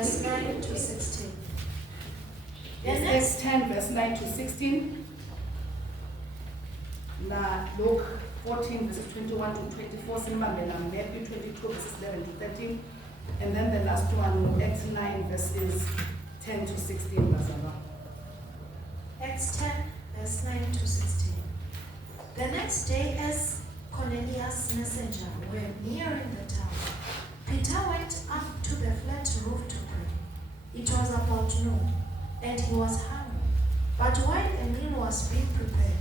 verse 9 to 16. Yes, Acts 10, verse 9 to 16. Luke 14, verses 21 to 24. Matthew 22, verses 11 to 13. And then the last one, Acts 9, verses 10 to 16. Acts 10, verse 9 to 16. The next day, as Cornelius' messenger were nearing the town, Peter went up to the flat roof to pray. It was about noon, and he was hungry. But while a meal was being prepared,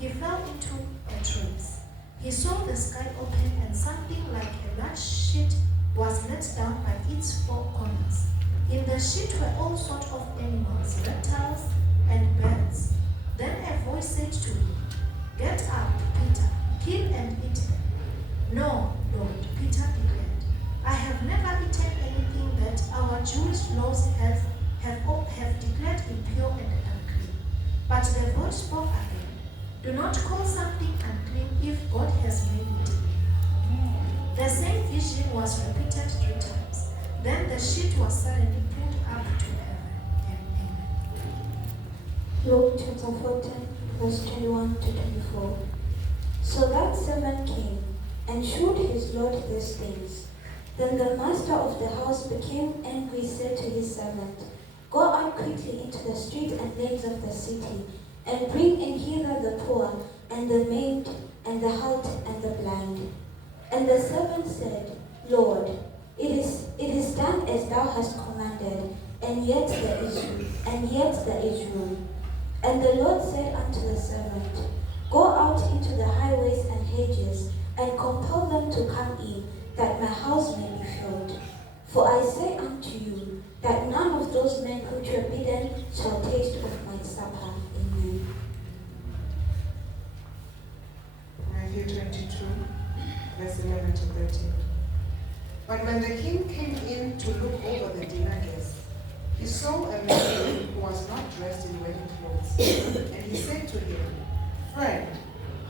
he fell into a trance. He saw the sky open, and something like a large sheet was let down by its four corners. In the sheet were all sorts of animals, reptiles, and birds. Then a voice said to him, "Get up, Peter, kill and eat them." "No, Lord," Peter declared. "I have never eaten anything that our Jewish laws have declared impure and unclean." But the voice spoke again, "Do not call something unclean if God has made it clean." The same vision was repeated 3 times. Then the sheet was suddenly pulled up to heaven. Amen. Luke chapter 14, verse 21 to 24. So that servant came and showed his lord these things. Then the master of the house became angry, said to his servant, "Go out quickly into the streets and lanes of the city, and bring in hither the poor, and the maimed, and the halt, and the blind." And the servant said, "Lord, it is done as thou hast commanded, and yet there is room." And the Lord said unto the servant, "Go out into the highways and hedges, and compel them to come in, that my house may be filled. For I say unto you, that none of those men which were bidden shall taste of my supper." Amen. Matthew 22, verse 11 to 13. But when the king came in to look over the dinner guests, he saw a man who was not dressed in wedding clothes. And he said to him, "Friend,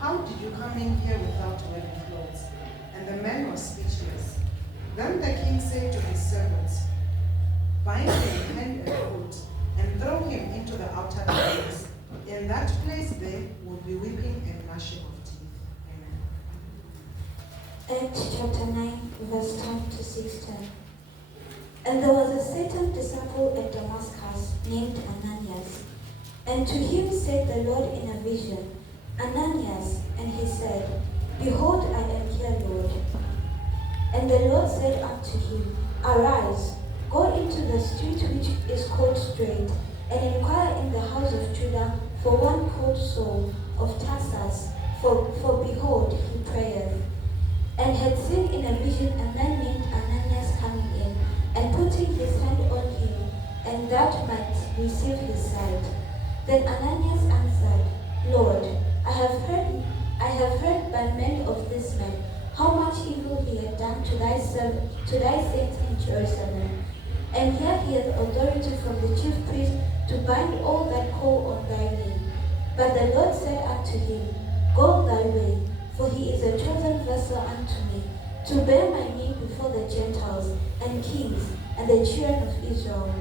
how did you come in here without wedding clothes?" And the man was speechless. Then the king said to his servants, "Bind him hand and foot, and throw him into the outer darkness. In that place there will be weeping and gnashing of teeth." Amen. Acts chapter 9, verse 10 to 16. And there was a certain disciple at Damascus named Ananias. And to him said the Lord in a vision, "Ananias." And he said, "Behold, I am here, Lord." And the Lord said unto him, "Arise, go into the street which is called Straight, and inquire in the house of Judah for one called Saul of Tarsus, for behold, he prayeth." And had seen in a vision a man named Ananias coming in, and putting his hand on him, and that might receive his sight. Then Ananias answered, "Lord, I have heard by men of this man, how much evil he had done to thy saints in Jerusalem. And here he hath authority from the chief priest to bind all that call on thy name." But the Lord said unto him, "Go thy way, for he is a chosen vessel unto me, to bear my name before the Gentiles, and kings, and the children of Israel.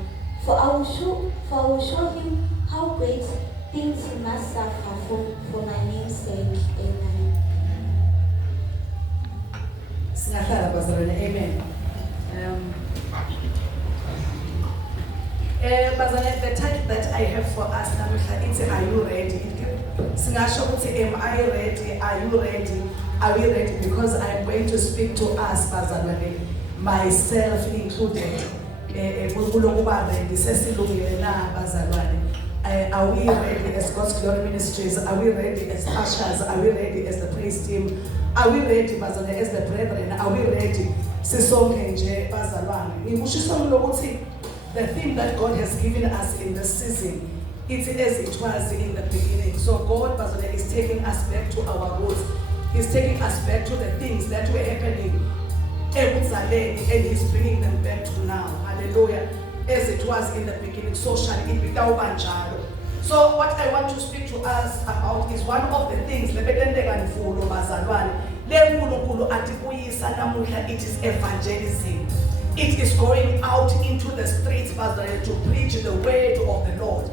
For I will show him how great things he must suffer for my name's sake." Amen. Amen. The title that I have for us namuhla ithi, "Are you ready?" Singasho ukuthi, am I ready? Are you ready? Are we ready? Because I'm going to speak to us, bazalwane, myself included. Kulokuba ready, sesilungile na bazalwane. Are we ready as God's Glory Ministries? Are we ready as ushers? Are we ready as the praise team? Are we ready bazalwane as the brethren? Are we ready? Sisonke nje bazalwane. Ngikushiso lokuthi the theme that God has given us in this season, it's as it was in the beginning. So God bazalwane is taking us back to our roots. He's taking us back to the things that were happening and He's bringing them back to now. Hallelujah. As it was in the beginning, so shall it be. So what I want to speak to us about is one of the things it is evangelism. It is going out into the street. bazalwane, to preach the word of the Lord.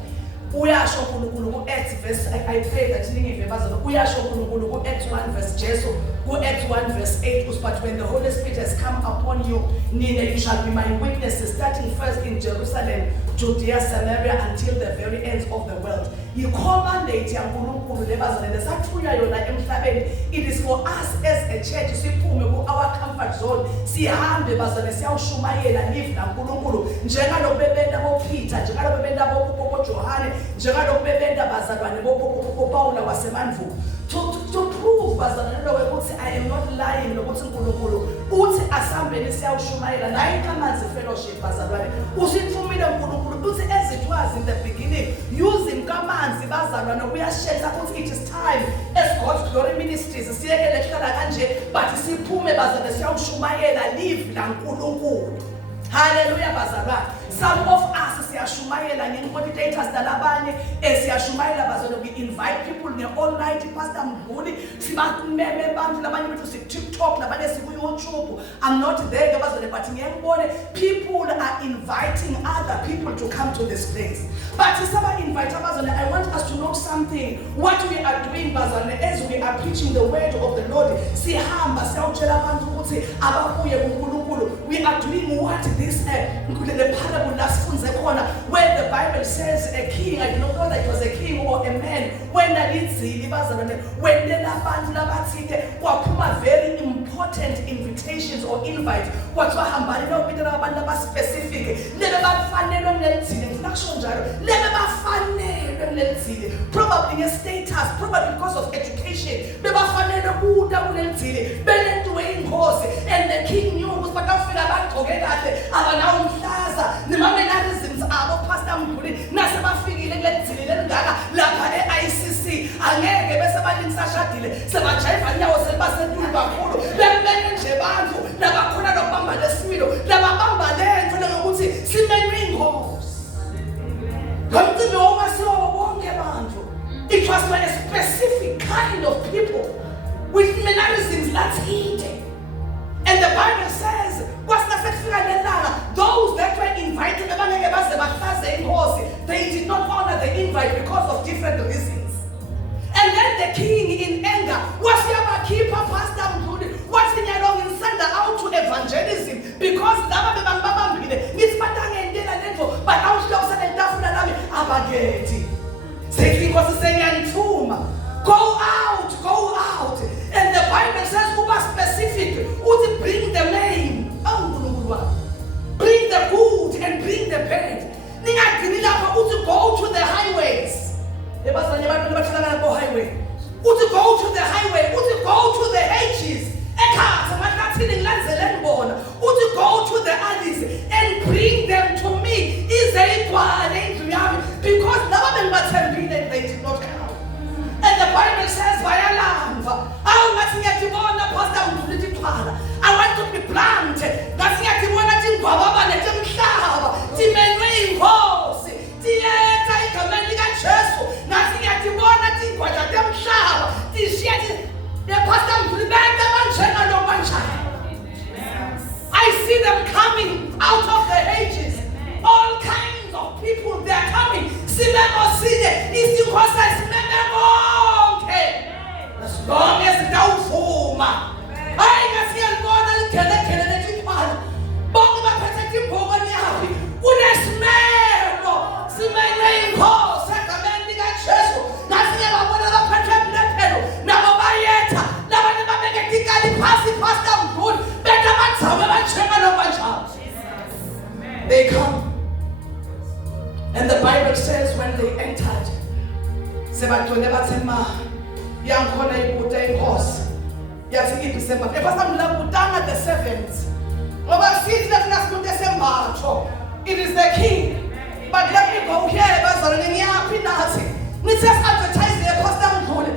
Uyasho uNkulunkulu ku-Acts verse, I pray that ningive bazalwane, uyasho uNkulunkulu ku-Acts 1 verse Jesu, ku-Acts 1 verse 8, but when the Holy Spirit has come upon you, Nina, you shall be my witnesses, starting first in Jerusalem, Judea, Samaria, until the very ends of the world. Yicommandate yaNkulunkulu le bazalwane sathunya yona emhlabeni. It is for us as a church siphume ku our comfort zone, sihambe bazalwane siyawushumayela live naNkulunkulu njengalo bebenda boPeter, njengalo bebenda boJohane, njengalo bebenda bazalwane boPaula waseMandulo. To prove bazalwane ukuthi I am not lying nokuthi uNkulunkulu uthi asambeni siyawushumayela nayi kamanzi fellowship bazalwane usithumile uNkulunkulu uthi as it was in the beginning using kamanzi bazalwane uyashela ukuthi it is time as God's Glory Ministries siyekele hlala kanje but siphume bazalwane siyawushumayela live naNkulunkulu. Hallelujah bazalwane. Some of us siyashumayela ngecoordinators dalabanye siyashumayela bazalwane, we invite people all night Pastor Mduli sibameme abantu labanye bethu si TikTok labanye siku YouTube. I'm not there bazalwane, but ngiyabona people are inviting other people to come to this place. But sisaba invite bazalwane, I want us to know something. What we are doing bazalwane as we are preaching the word of the Lord, sihamba siyawutshela abantu ukuthi ababuye kuNkulunkulu. We are doing what this the parable last corner where the Bible says a king, I do not know that it was a king or a man, when the very important invitations or invite specific probably a status, probably because of education, and the king knew was mannerisms abo Pastor Mduli nasebafikile kuledzili lengaka lapha eICC angeke bese balingisashadile sebajayiva nyawo selibasentulu kakhulu bemele nje bantu labakhona lokubamba lesimilo lababamba lento lokuthi simenywe ingozi ngomcimbi womasiwa bonke bantu. It was by a specific kind of people with mannerisms that's hidden. And the Bible says, those that were invited, they did not honor the invite because of different reasons. And then the king in anger was keeper Pastor Mduli, was in send out to evangelism because go out. And the Bible says, specific, bring the name, bring the good and bring the bad. Go to the highways. Go to the highway, go to the hedges, go to the alleys and bring them to me. Because they did not come. And the Bible says, I want to be planted. I see them coming out of the hedges. All kinds of people, they are coming. As long as it's doubtful, they come. And the Bible says when they entered, it is the king. But let me go here. It says advertise the Pastor Mduli.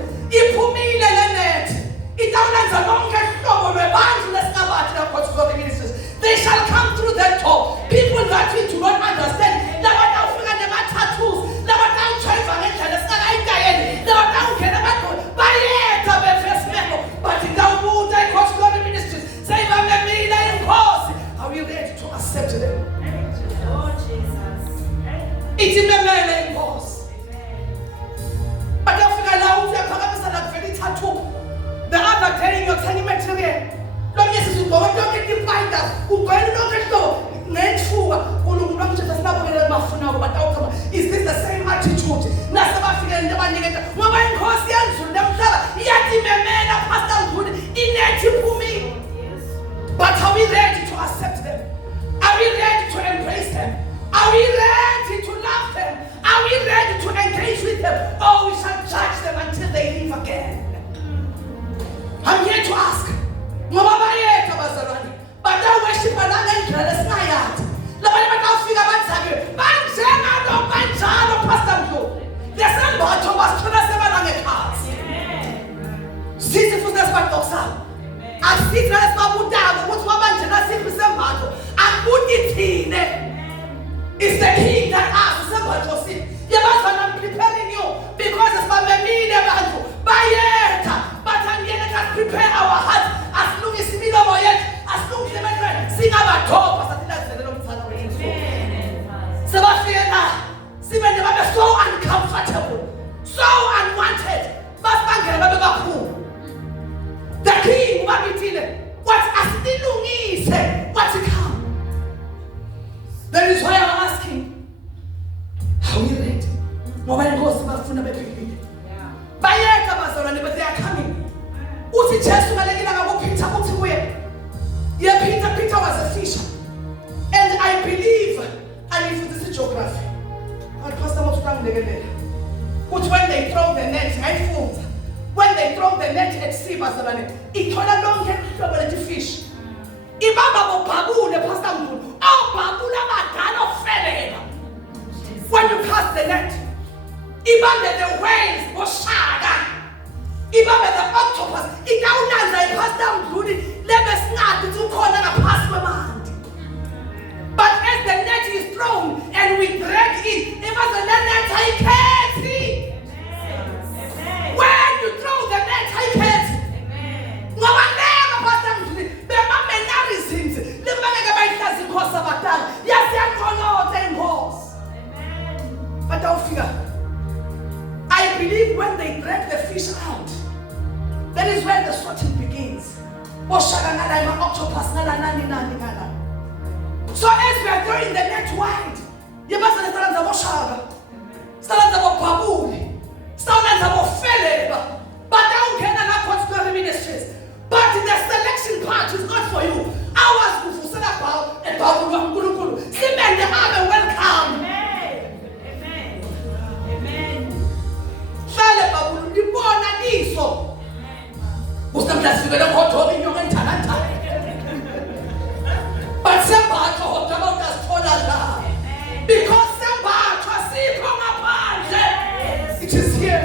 They shall come through that door. People that we do not understand. But in the God's Glory Ministries, say, are we ready to accept them? Ithi memele inkosi. Bakafika la uyaphakamisa la kuvela ithathu. The other day you're telling me today. Lo Yesu ubona lonke ibayida, ubona lonke lo nethuka uNkulunkulu amthetha sinabukele bafuna ukuba is this the same attitude? Nasebafike into abanikeza ngoba inkosi yanzulu nemhlaba iyatimemela Pastor Mkhulu inethi phumile. But are we ready to accept them? Are we ready to embrace them? Are we ready to love them? Are we ready to engage with them? Or we shall judge them until they leave again? I'm here to ask. Ngoba bayeka bazalwane. Batawushipa lana indlela lesingayati. Labanye batawufika bathi banjenga lo kanjalo Pastor Mkhulu. Lesembatho basithola sebala ngekhathi. Sithi futhi sibadoksa. Asithi lesibabutaka ukuthi wabanjena siphi sembatho. Akuthi thine. It's the king that asks sembatho siphi. Yabazana I'm preparing you because sibamemile abantu bayetha. But angiyena ka prepare our hearts. Asilungise imilomo yethu, asilungise abantu singabathopa sathina lo mfana wethu. Sebafika sibe babe so uncomfortable, so unwanted. Basibangele babe bakhulu. The king ubabithile what asilungise what to come. That is why I'm asking, are we ready? Ngoba inkosi bafuna bephilile. Bayeka bazalwane but they are coming. Uthi Jesu malekela ngakupitha uthi kuye. Yeah, Peter was a fisher. And I believe, and if this is geography, but Pastor Motutanglegele. Uthi when they throw the net, when they throw the net at sea, bazalwane, ithola lonke ihlobo fish. Ibaba bobhabule Pastor Mkhulu. Obhabula badala ofelela. When you cast the net, ibambe the whales boshaka. Ibambe the octopus. Ikawulanza iPastor Mkhulu lebe singathi ukhona ngaphasi kwamanzi. But as the net is thrown and we drag it, it was a net I can't see. When you throw the net I can't. Ngoba leba Pastor Mkhulu bema mannerisms lebangeke bayihlaza inkosi abadala. Yasiyakhonotha inkosi. But awufika. I believe when they drag the fish out, that is where the sorting begins. Octopus. So as we are throwing the net wide, you must understand the Moshaga. Stand up Babuli. Stand up Feleba. But don't get an apostolic ministries. But the selection part is not for you. Ours will set up and Babu. Simen the army welcome. Fele Babu, you born a niso. Muslim that's going to go to me, you're going to but sembatho hodaba utasithola la. Because sembatho asikho ngaphandle. It is here.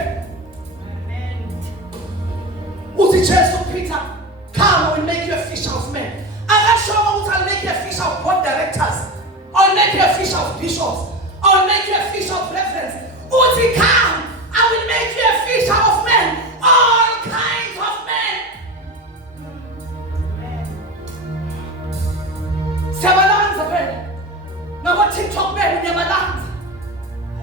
Uthi Jesu Peter, come I will make you a fisher of men. I'm not sure I'll make you a fisher of board directors. I'll make you a fisher of bishops. I'll make you a fisher of reverends. Uthi come, I will make you a fisher of men. All kinds of men. Siyabalanza phela. Ngabo TikTok benu niyabalanza.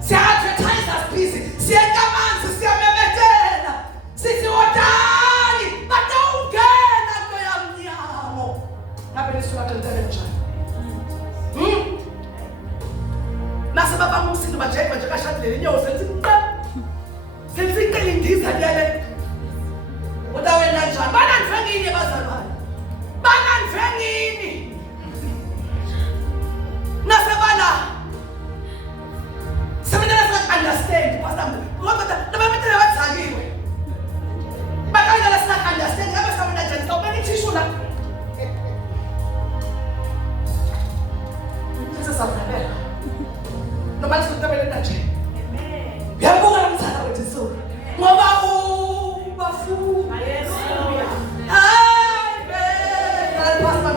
Siya advertisers busy. Siyenkamanzi siyamemethela. Sithi wodani batawungena kuyamnyamo. Ngabe lisuka kanjani njani? Nasebaba ngumsindo bajeka nje kashadile inyosi senthi nqa. Senthi iqele indiza lele. Udawena njani? Bananivengini bazalwane. Bananivengini. Nasabala. Somebody does not understand. Pastor, what the Bible what's but I does not understand. Ever someone that just don't many tissue. This is something better. No matter what the Bible does. Amen. We are going to tell it so. Mama, bafu. Hallelujah. Amen. Pastor,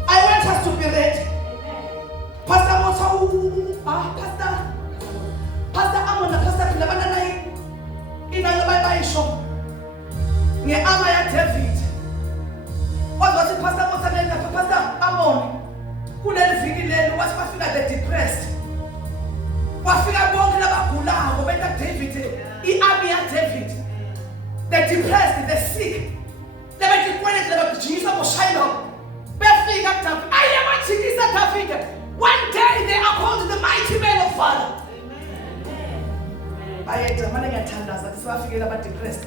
I want us to be ready. Pastor Amon na Pastor Phila banana inalo bayisho ngeama ya David. Wathi Pastor Motsameli na Pastor Amon kuleli viki lelo wathi bafika the depressed. Wafika bonke labagulayo benta David iarmy ya David. The depressed, the sick. Lebethi kwelete labajisa boshayela. Befika David. Ayabajikisa David. One day they are called the mighty men of valor. Bayetha manje ngiyathandaza ukuthi bafike laba depressed.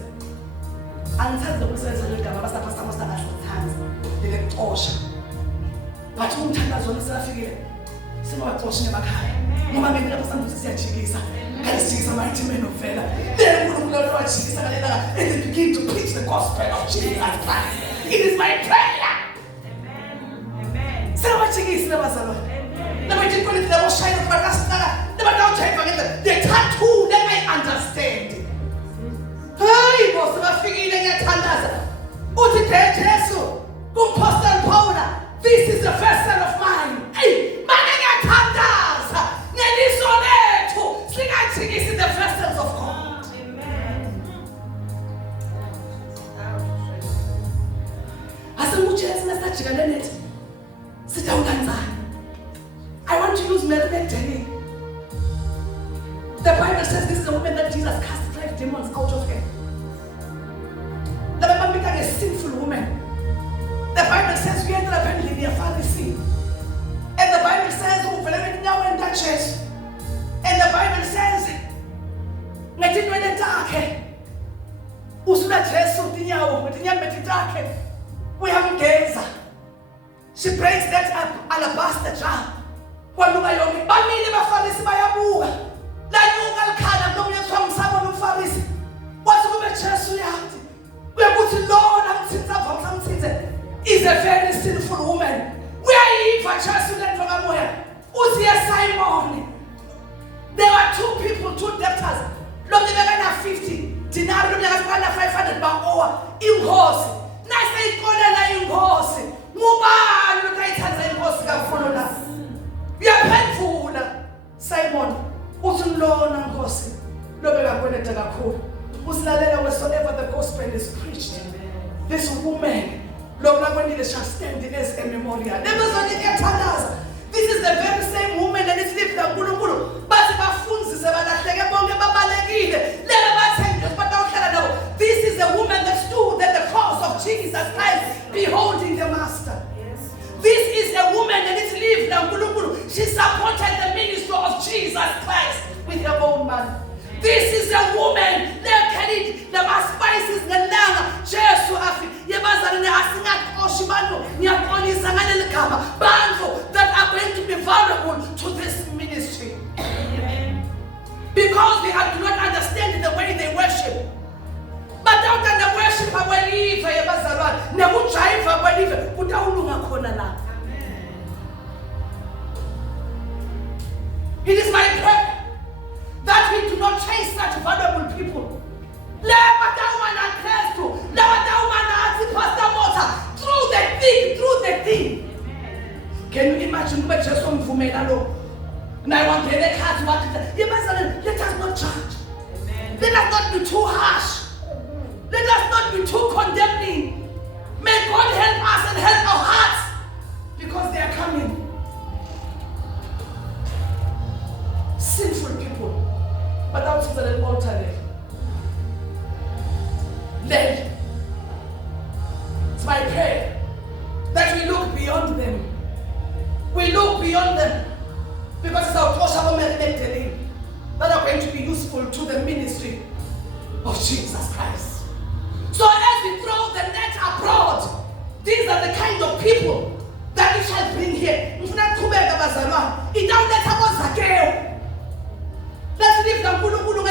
Angithandi ukusebenza legama basapasta kahle lelexosha. Bathi umthandazo losefikile. Sibaxosha emakhaya. Ngoba mina lapho sangithi siyajikisa. Ayisisa mighty men of valor. Then uNkulunkulu wajikisa kalela and they begin to preach the gospel of Jesus Christ. It is my prayer. Amen. Siyabajikisa abazalwane. They tattoo, they may understand. Hey, boss, I'm feeling a tandaza. This is the first son of mine. Hey, Mananga Tandaza. Nelisoneto. Singing is in the vessels of God. Amen. As a muchas message, sit down and I want to use Mary Magdalene. The Bible says this is a woman that Jesus cast 5 demons out of her. The Bible became a sinful woman. The Bible says we ended up in a Pharisee. And the Bible says we now in that church. And the Bible says we have gazer. She breaks that alabaster jar. Waluka bamile bafarisi bayabuka la nyuka likhala nomnyethu wamsabo nomfarisi wathi kube Jesu yathi kuyakuthi lona mthinza vamsamthinze is a very sinful woman. Uyayiva Jesu lento kamoya uthi Simon. There were 2 people, 2 debtors. Lomnyaka 50 dinari lomnyaka 500 baowa inkosi naseyiqolela inkosi ngubani lokayithanza inkosi kakhulu la uyaphendula Simon uthi lona nkosi lobeka kweleta kakhulu usilalela whatsoever the gospel is preached. This woman lokuna kwenile shall stand as a memorial. This is the very same woman that is lived uNkulunkulu bathi bafundzise balahleke bonke babalekile lebe bathenge batawuhlala nabo. This is a woman that stood at the cross of Jesus Christ beholding the master. This is a woman that is lived uNkulunkulu. She supported the ministry of Jesus Christ with her own money. This is a woman that carried the spices ngelanga Jesu afi yebazalwane asingaqoshi bantu ngiyaxolisa ngaleli gama bantu that are going to be vulnerable to this ministry. Amen. Because they do not understand the way they worship. But out of the worship akwelive yebazalwane nekujive akwelive kutawulunga khona la. It is my prayer that we do not chase such vulnerable people. Through the thing. Can you imagine what just one for me? Let us not judge. Let us not be too harsh. Let us not be too condemning. May God help us and help our hearts because they are coming. Sinful people, but out of the altar. Then it's my prayer that we look beyond them. We look beyond them because it's our Tosha Magdalene that are going to be useful to the ministry of Jesus Christ. So as we throw the net abroad, these are the kind of people that we shall bring here. It don't let us let's leave the Kulu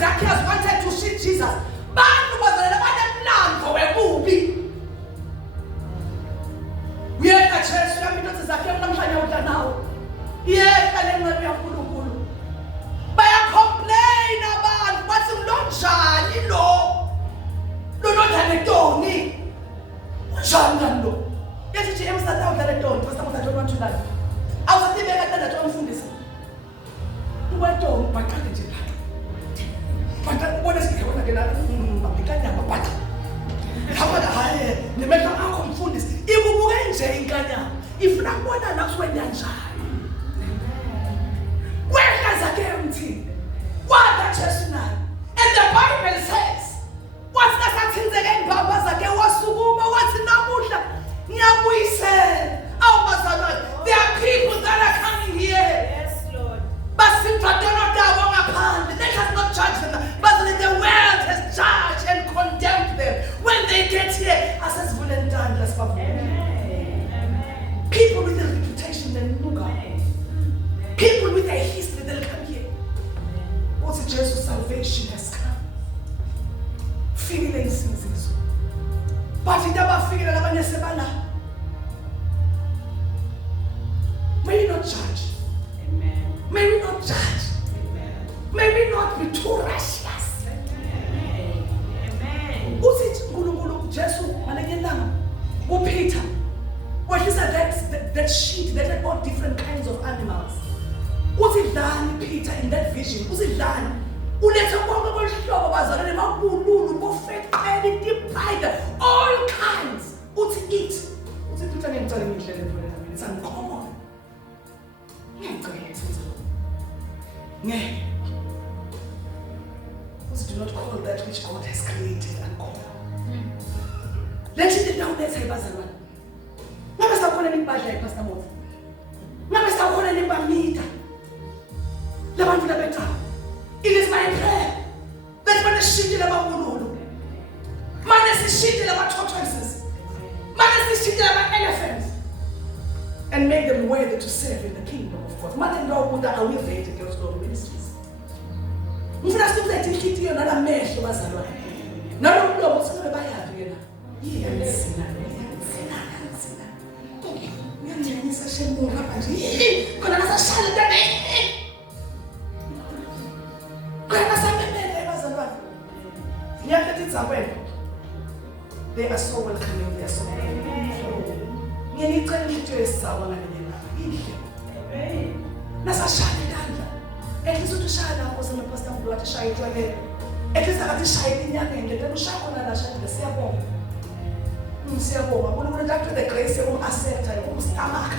Zacchaeus wanted to see Jesus. Bantu bazalana banemlango webubi. Uyeka Jesu yamintotsi zakhe namhlanje utanawo. Yeka lencwadi yaNkulunkulu. Baya complain abantu bathi lonjani lo. Lonjani ntoni? Unjani lo? Yathi emsatha udlala ntoni? Pastor Mothatho wanthulana. Awusatibeka tanda umfundisi. Ubantu ubaqale nje lapha. Bata ubona sikubona ke la babikanya babata. Hamba haye nemehlo akho mfundisi. Ikubuke nje inkanyama. Ifuna kubona la kuwena njani. Wena zake umthini. Wada Jesu naye. And the Bible says, what's that sathenzeke ibaba zakhe wasukuma wathi namuhla ngiyabuyisela. Awubazalwane, there are people that are coming here. Yes, Lord. Basifadona dabo ngaphandle. They cannot judge them. But the world has judged and condemned them. When they get here, asesivule ntandla sibavule. People with a reputation and nuga. People with a history, they'll come here. What's Jesus' salvation has come. Feeling sins. But it never figured out. May we not judge. Amen. May we not judge. Amen. May we not be too restless. Amen. Amen. Usithi uNkulunkulu Jesu malekendanga uPeter. Well, he said that sheet that had all different kinds of animals. Uthi dlani Peter in that vision? Uthi dlani? Uletha konke kwehlobo bazalwane bakubululu bofeqele divided all kinds. Uthi eat. Uthi Peter ngicela ngihlele phela mina. It's uncommon. Do not call that which God has created uncommon. Let it down there say bazalwane. Ngabe sakhona nibadla Pastor Moses. Ngabe sakhona nibamita. Labantu labethu. It is my prayer that when the shindle ababululu. Manje sishindle abatortoises. Manje sishindle aba-elephants. And make them worthy to serve in the kingdom of God. Manje ndo are we ready to go to ministries? Mfuna sikumlethe inhliziyo nalamehlo bazalwane. Nalomlomo sinobe bayazi yena. Yiyenzina. Ngiyangisa shemuka manje. Khona nasashaya ntana. Khona samemele bazalwane. Ngiyakhetha izakwena. They are so welcoming, they are so welcoming. Ngiyicela inhliziyo yesizawa ngalenyana. Inhle. Amen. Nasashaya ntana. Ekliso tushaya lapho semapasta mntu wathi shaya itwele. Ekliso akathi shaya inyanga ngeke ushaya khona la shaya siyabonga. Siyabonga. UNkulunkulu ngathi the grace yokumaccepta yokumstamaka.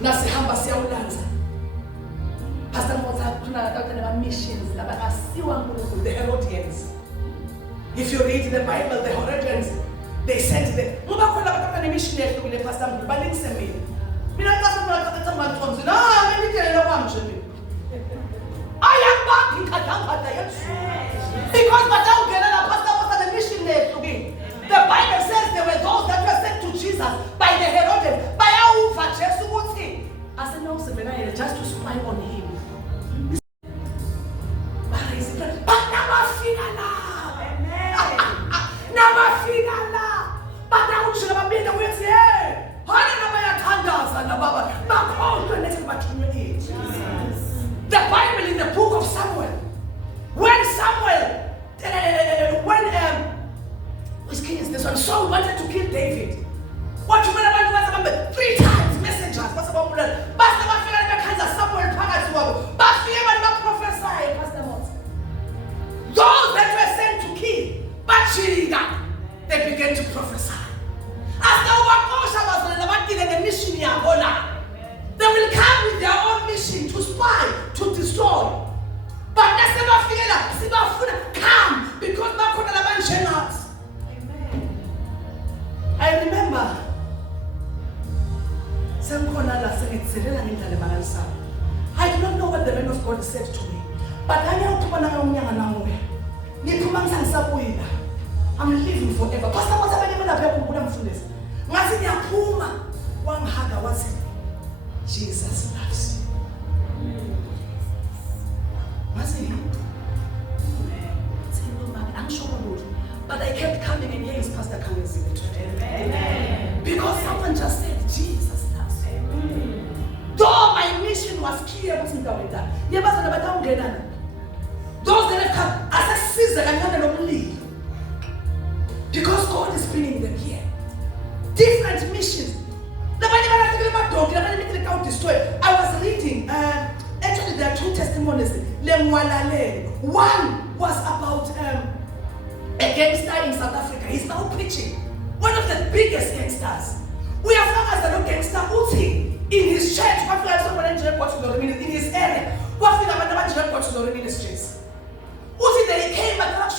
Nasihamba siyawulanza. Pastor Moses tuna kutana missions labasiwa uNkulunkulu the Herodians. If you read the Bible, the Herodians they sent them. Ngoba khona abantu mission ehlukile Pastor Moses balingise mina. Mina ngicela ukuthatha abantu no, ngidikela kwamanje mina. I am back because Madam Gelala Pastor was on a mission there to be. The Bible says there were those that were sent to Jesus by the Herodians, by our Jesus would say. I said, no, Seminary, just to spy on him. But never figure now. Never figure now. But now we should have been the way to say, the Bible in the book of Samuel, when which king is this one? Saul wanted to kill David. What you remember? 3 times messengers. What's about that? Pastor, what you remember? Samuel Pagasu. Pastor, you remember prophesy, Pastor Moses. Those that were sent to kill, but they began to prophesy. After the mission, they will come with their own mission to spy, to destroy. But that's never figured come because now could have mentioned us. I remember I do not know what the man of God said to me. But I'm living forever. Pastor, what's happening? Jesus loves you. I'm sure about it. But I kept coming and hearing Pastor coming and singing today. Because someone just said, Jesus loves you. Though my mission was clear, those that have come as a Caesar and not leave. Because God is bringing them here. Different missions. I was reading, actually there are two testimonies. One was about a gangster in South Africa. He's now preaching. One of the biggest gangsters. We have found as a gangster Uti in his church. In his area. Ministries. Uti they came back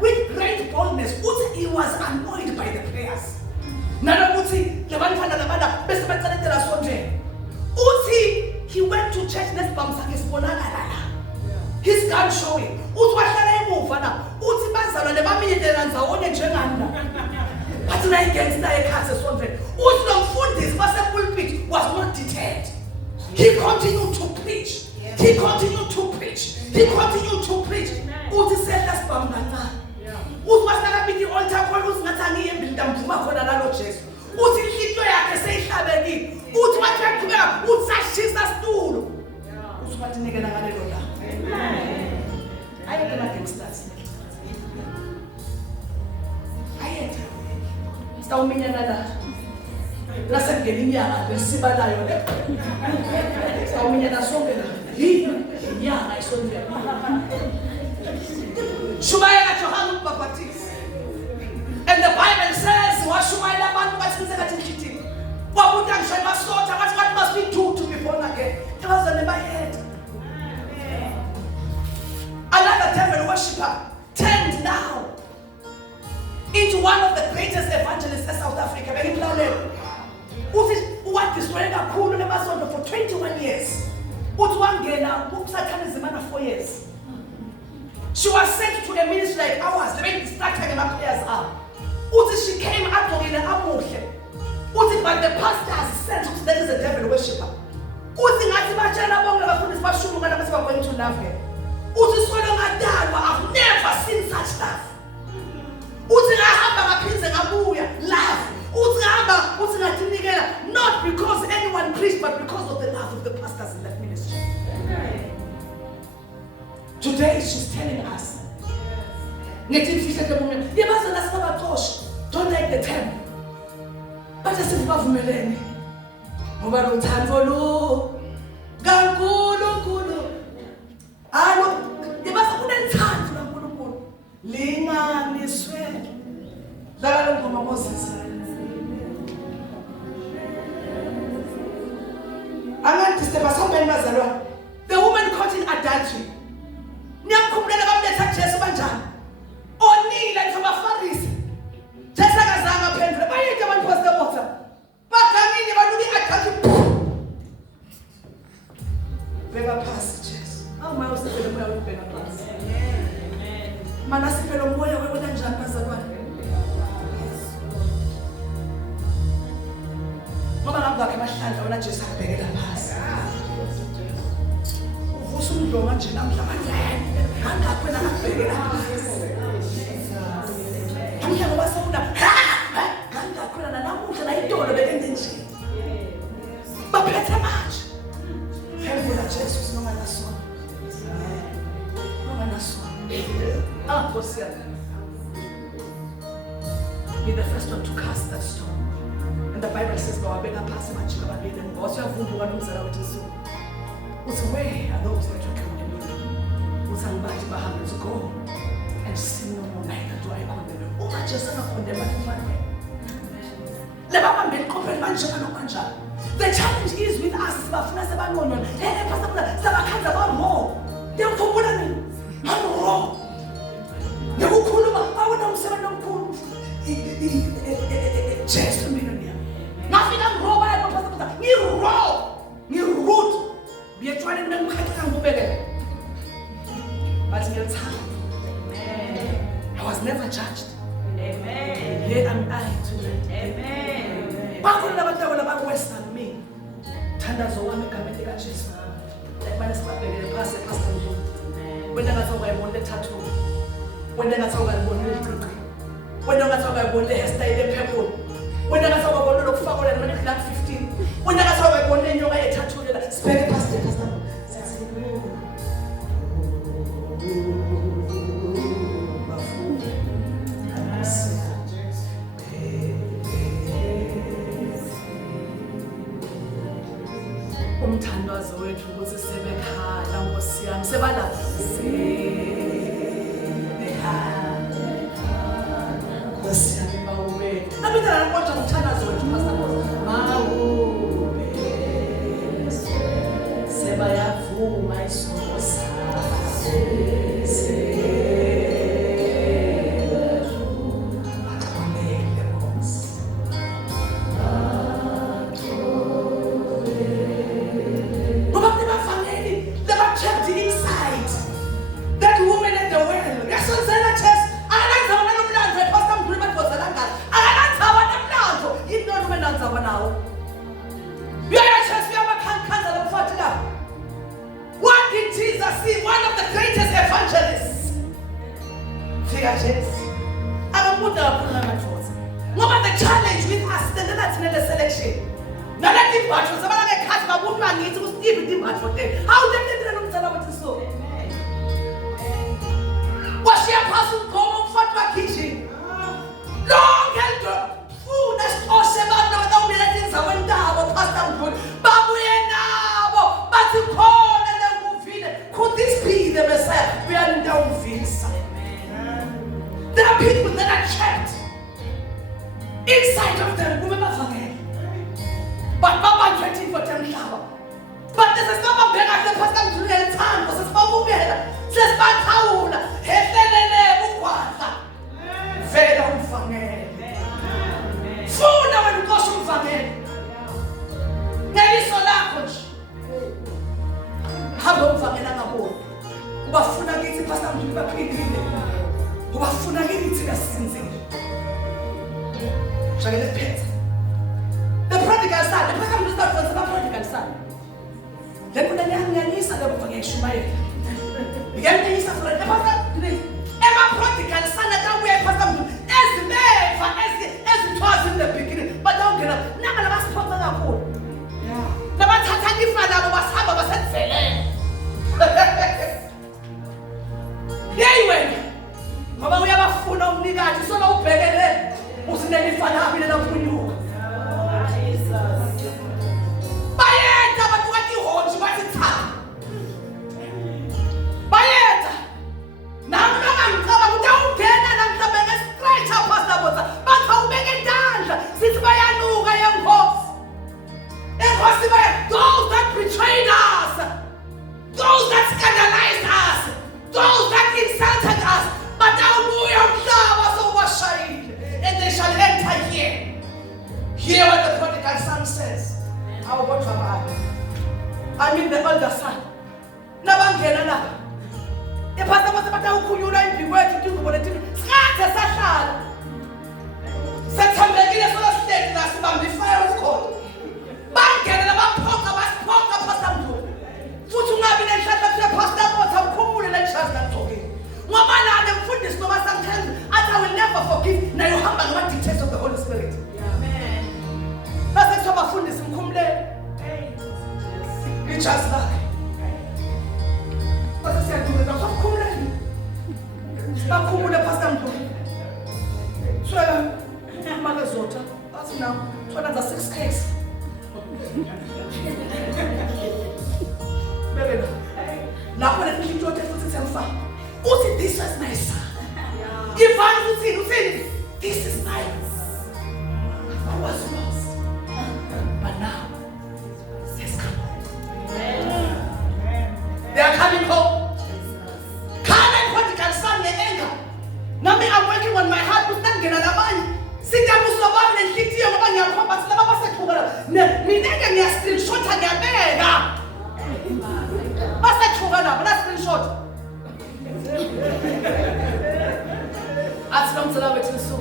with great boldness. Uti he was annoyed by the prayers. Nana Uti Uti he went to church next his gun showing. Uti was not deterred. He continued to preach. He continued to preach. He continued to preach. Uti said that's Bambana. Uti was not the altar call was not and Buma for the Jesus. Uti hito yake say shabeni. Uti watcha kuya. Uti Jesus stool. Uti what nigga na ngale. Amen. I am the gangsters. I am. Stau minya nada. Nasa gelinya bersiba dayo. Stau minya na songe na. Yeah, I saw them. Shumaya Johannu Baptist. And the Bible says, what Shumaya man was in the kitchen. What would I say? What must we do to be born again? It was in my head. Another devil worshipper turned now into one of the greatest evangelists in South Africa. Who was destroying a pool for 21 years. 4 years. She was sent to a ministry like ours, the way distracted and our prayers are. She came up in an amusement. But the pastor said that is a devil worshipper. Going to love her. I've never seen such stuff. Not because anyone preached, but because of the love of the pastors in that ministry. Today she's telling us. Don't like the term. But as if love me. The woman caught in adultery. Be the first one to cast that stone. And the Bible says, where are those that you condemn? To go and sin no more, neither do I condemn you. The challenge is with us. I was never judged. Amen. Here am I today. Amen. Western me. Like my pastor. When I got over the tattoo. When I got over the when I got over the hairstyle, the purple. When I got over the look and when I got 15. When I got over the tattoo, spare the pastor. umthandazo wethu ukuthi sebekhala Nkosi yami sebala sebekhala Nkosi yami bawube nabitha kodwa umthandazo wethu Pastor Nkosi bawube sebayavuma isono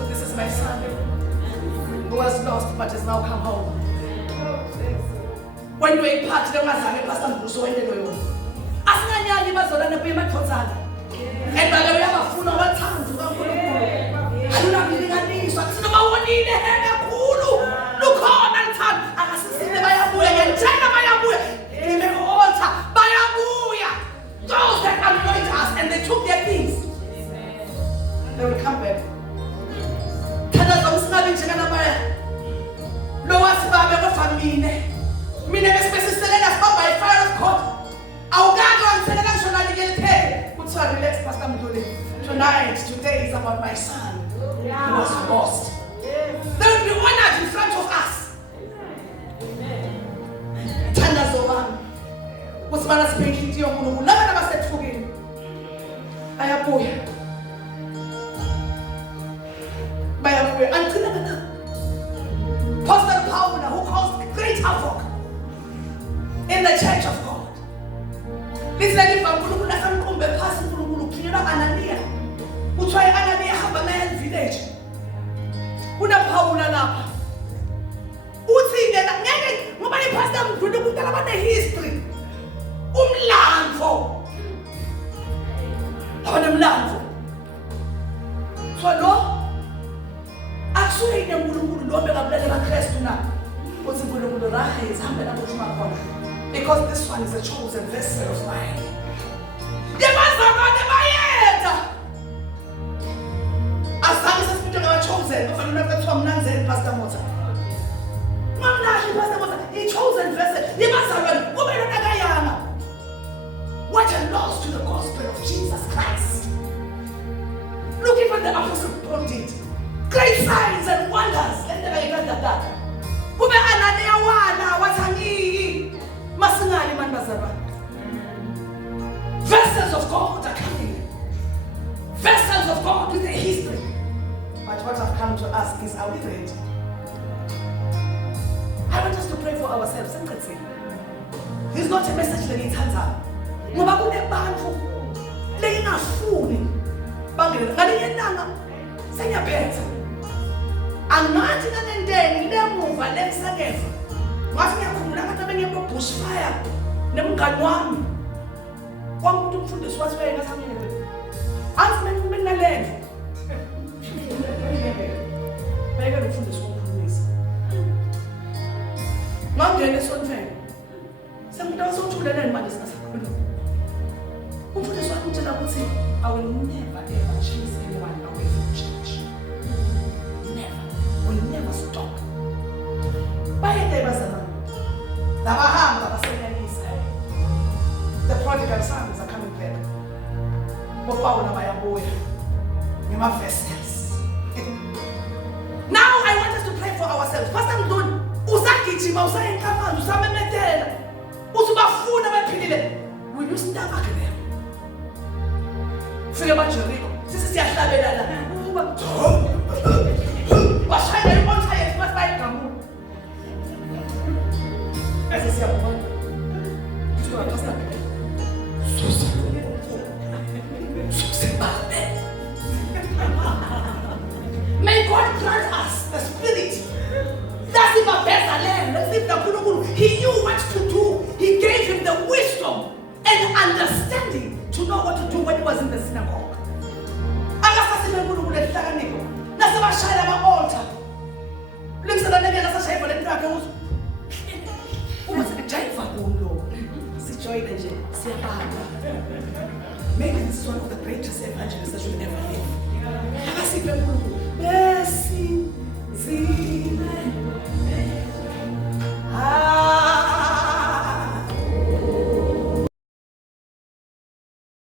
This is my son who was lost but has now come home. When you are part of the Pastor Bruce, when you are asinganyali bazolana bemathotsana ebala uyabafuna wathanda kaNkulunkulu ayunakulinganiswa sinobawonile kakhulu lukhona lithanda akasisile bayabuya ngentshela bayabuya imeholta bayabuya those that annoyed us and they took their things they will come back thanda zomsingabi njengana baya lo wasibabe ngofamine mina besibesiselela sibamba Pastor Mduli, today is about my son who was lost. They will be honored in front of us. Thandazo wami. Usibana sibheke inhliziyo yoNkulunkulu. Laba abasethukile. Bayabuya. Angcina kana. Pastor Paula, who caused great havoc in the church of God. Listen, if uNkulunkulu asamqumbe phasi uNkulunkulu uphindela Anania. Uthiwa Anania hamba naye village. Kuna Paula lapha. Uthi yena ngeke ngoba iPastor Mduli umuntu labane history. Umlandvo. Abane umlandvo. So lo akusuke ine uNkulunkulu lo bekabulele abaKristu na. Uthi uNkulunkulu rise hambe lapho ushuma khona. Because this one is a chosen vessel of mine. Yebazalwane bayetha. Asami sesiphinde ngabachosen, kufanele bethiwa mnanzeni Pastor Motha. Mamnashi Pastor Motha, he chosen vessel. Yebazalwane kube lona kayanga. What a loss to the gospel of Jesus Christ. Look at what the Apostle Paul did. Great signs and wonders. Kube Anania wana wathangi. Masingali manbazalwane. Vessels of God are coming. Vessels of God with a history. But what I've come to ask is, are we ready? I want us to pray for ourselves. It's not a message that it's hands up. Ngoba kunebantu lengafuni bangena ngalinye ilanga senyaphetha. Angathi nanenteni lemuva lemsakeza. Ngathi ngiyakhumbula kade bengekho bushfire nemngani wami. Kwamuntu umfundisi wathi wena ngasamile. Athi bengalele. Bayeke umfundisi wokukhulisa. Ngangena esontweni. Sengidaba sothuleleni manje singasakhuluma. Umfundisi wami utshela ukuthi I will never ever chase anyone away from church. Never. Will never stop. Bayeke bazalwane. Labahamba basenyanyisa. The prodigal sons are coming back. Bopawula bayabuya. Ngema vessels. Now I want us to pray for ourselves. Pastor Mduli, usagijima usayenkampani usamemetela. Usubafuna bephilile. Will you stand back there? Fika baJericho. Sisi siyahlabela la. Uba bashaya imonta yethu basibayigamu. Ese siyabona. Kusuka Pastor. May God grant us the spirit. That's if a person let's leave the Kulu. He knew what to do. He gave him the wisdom and understanding to know what to do when he was in the synagogue. Akasasime Kulu lehlakanipho. Nasebashaya ama-altar. Lemsana neke nasashaya for le ntakhe uzo. Uma sijayiva kulo. Sijoyine nje siyabamba. Maybe this is one of the greatest evangelists that you'll ever live. Akasiphe Kulu. Besi